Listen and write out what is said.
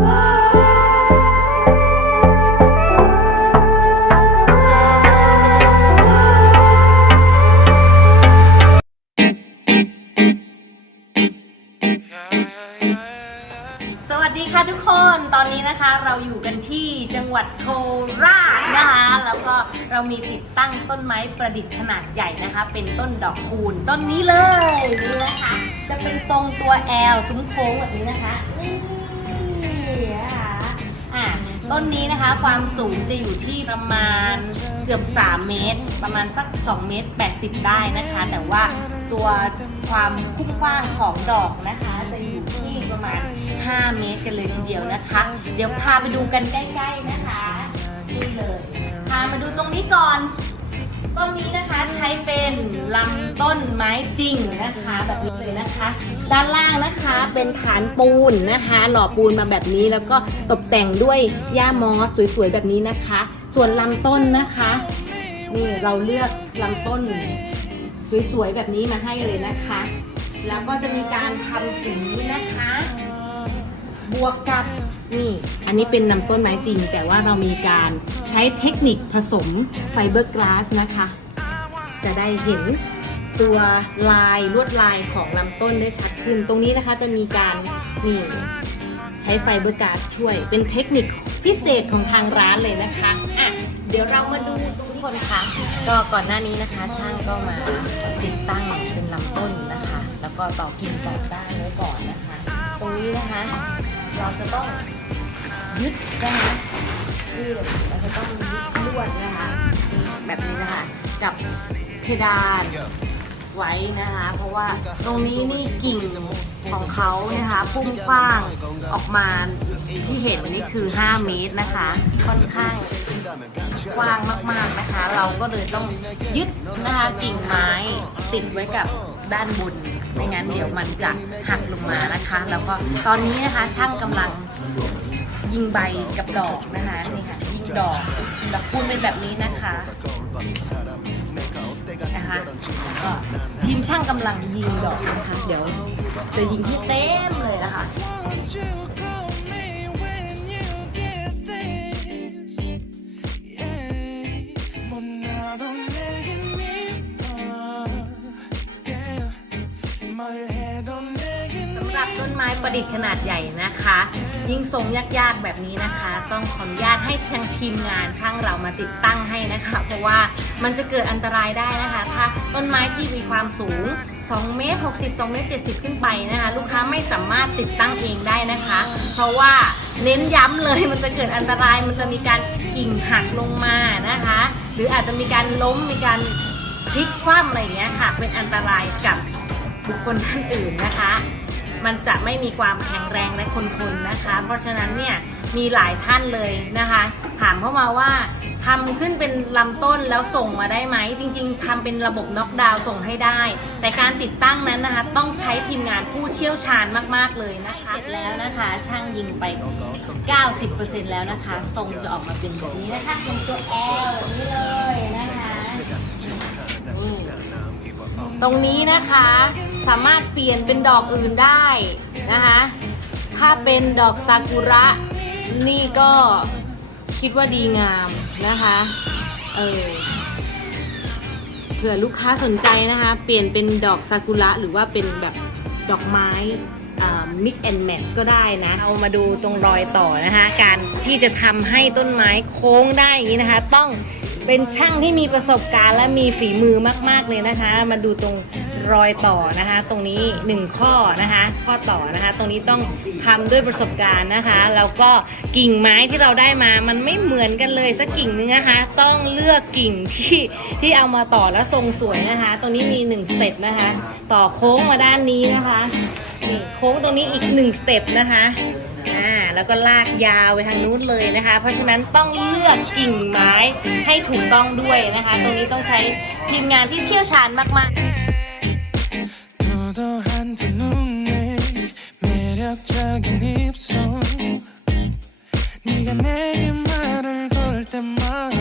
สวัสดีค่ะทุกคนตอนนี้นะคะเราอยู่กันที่จังหวัดโคราชนะคะแล้วก็เรามีติดตั้งต้นไม้ประดิษฐ์ขนาดใหญ่นะคะ เป็นต้นดอกคูณต้นนี้เลยนี่นะคะจะเป็นทรงตัว L ซุ้มโค้งแบบนี้นะคะนี่นะคะอะ ต้นนี้นะคะความสูงจะอยู่ที่ประมาณเกือบ 3 เมตร ประมาณสัก 2 เมตร 80 ได้นะคะ แต่ว่าตัวความคุ้มกว้างของดอกนะคะ จะอยู่ที่ประมาณ 5 เมตรกันเลยทีเดียวนะคะ เดี๋ยวพาไปดูกันใกล้ ๆ นะคะนี่เลยพามาดูตรงนี้ก่อน ต้นนี้นะคะใช้เป็นลำต้นไม้จริงนะคะ แบบนี้เลยนะคะ ด้านล่างนะคะเป็นฐานปูนนะคะ หล่อปูนมาแบบนี้แล้วก็ตกแต่งด้วยหญ้ามอสสวยๆแบบนี้นะคะ ส่วนลำต้นนะคะนี่เราเลือกลำต้นสวยๆแบบนี้มาให้เลยนะคะ แล้วก็จะมีการทำสีนะคะ บวกกับนี่อันนี้เป็นลำต้นไม้จริง แต่ว่าเรามีการใช้เทคนิคผสมไฟเบอร์กลาสนะคะ จะได้เห็นตัวลายลวดลายของลำต้นได้ชัดขึ้น ตรงนี้นะคะจะมีการนี่ใช้ไฟเบอร์กลาสช่วย เป็นเทคนิคพิเศษของทางร้านเลยนะคะอะเดี๋ยวเรามาดูตรงนี้ก่อนค่ะก็ก่อนหน้านี้นะคะ ช่างก็มาติดตั้งเป็นลำต้นนะคะ แล้วก็ต่อกิ่งต่อได้ไว้ก่อนนะคะ ตรงนี้นะคะ เราจะต้องยึดนะคะนี่เราจะต้องยึดลวดนะคะแบบนี้นะคะกับเพดานไว้นะคะ เพราะว่าตรงนี้นี่กิ่งของเขานะคะพุ่งกว้างออกมาที่เห็นนี่คือ 5 เมตรนะคะ ค่อนข้างกว้างมากๆนะคะ เราก็เลยต้องยึดนะคะกิ่งไม้ติดไว้กับ ด้านบนไม่งั้นเดี๋ยวมันจะหักลงมานะคะ แล้วก็ตอนนี้นะคะช่างกำลังยิงใบกับดอกนะคะนี่ค่ะยิงดอกดอกคูณเป็นแบบนี้นะคะนะคะก็ทีมช่างกำลังยิงดอกนะคะ เดี๋ยวจะยิงให้เต็มเลยนะคะ ไม้ประดิษฐ์ขนาดใหญ่นะคะ ยิ่งทรงยากๆแบบนี้นะคะ ต้องขออนุญาตให้ทางทีมงานช่างเรามาติดตั้งให้นะคะ เพราะว่ามันจะเกิดอันตรายได้นะคะ ถ้าต้นไม้ที่มีความสูง 2 เมตร 60 2 เมตร 70 ขึ้นไปนะคะ ลูกค้าไม่สามารถติดตั้งเองได้นะคะ เพราะว่าเน้นย้ำเลยมันจะเกิดอันตรายมันจะมีการกิ่งหักลงมานะคะ หรืออาจจะมีการล้มมีการพลิกคว่ำอะไรอย่างเงี้ยค่ะ เป็นอันตรายกับบุคคลท่านอื่นนะคะ มันจะไม่มีความแข็งแรงและคนทนนะคะ เพราะฉะนั้นเนี่ยมีหลายท่านเลยนะคะ ถามเข้ามาว่าทำขึ้นเป็นลำต้นแล้วส่งมาได้ไหม จริง ๆทำเป็นระบบน็อกดาวน์ส่งให้ได้ แต่การติดตั้งนั้นนะคะ ต้องใช้ทีมงานผู้เชี่ยวชาญมาก ๆ เลยนะคะ เสร็จแล้วนะคะ ช่างยิงไป 90%แล้วนะคะ ทรงจะออกมาเป็นแบบนี้นะคะเป็นตัว L แบบนี้เลยนะคะ ตรงนี้นะคะ สามารถเปลี่ยนเป็นดอกอื่นได้นะคะ ถ้าเป็นดอกซากุระ นี่ก็คิดว่าดีงามนะคะ เออ เผื่อลูกค้าสนใจนะคะ เปลี่ยนเป็นดอกซากุระหรือว่าเป็นแบบดอกไม้มิกแอนด์แมชก็ได้นะ เอามาดูตรงรอยต่อนะคะ การที่จะทำให้ต้นไม้โค้งได้อย่างนี้นะคะ ต้องเป็นช่างที่มีประสบการณ์และมีฝีมือมาก ๆ เลยนะคะ มาดูตรง รอยต่อนะคะ ตรงนี้หนึ่งข้อนะคะ ข้อต่อนะคะ ตรงนี้ต้องทำด้วยประสบการณ์นะคะ แล้วก็กิ่งไม้ที่เราได้มามันไม่เหมือนกันเลยสักกิ่งนึงนะคะ ต้องเลือกกิ่งที่ที่เอามาต่อแล้วทรงสวยนะคะ ตรงนี้มีหนึ่งสเต็ปนะคะ ต่อโค้งมาด้านนี้นะคะนี่โค้งตรงนี้อีกหนึ่งสเต็ปนะคะอ่าแล้วก็ลากยาวไปทางนู้นเลยนะคะ เพราะฉะนั้นต้องเลือกกิ่งไม้ให้ถูกต้องด้วยนะคะ ตรงนี้ต้องใช้ทีมงานที่เชี่ยวชาญมากๆ 도도한 두 눈에 매력적인 입술. 네가 내게 말을 걸 때마다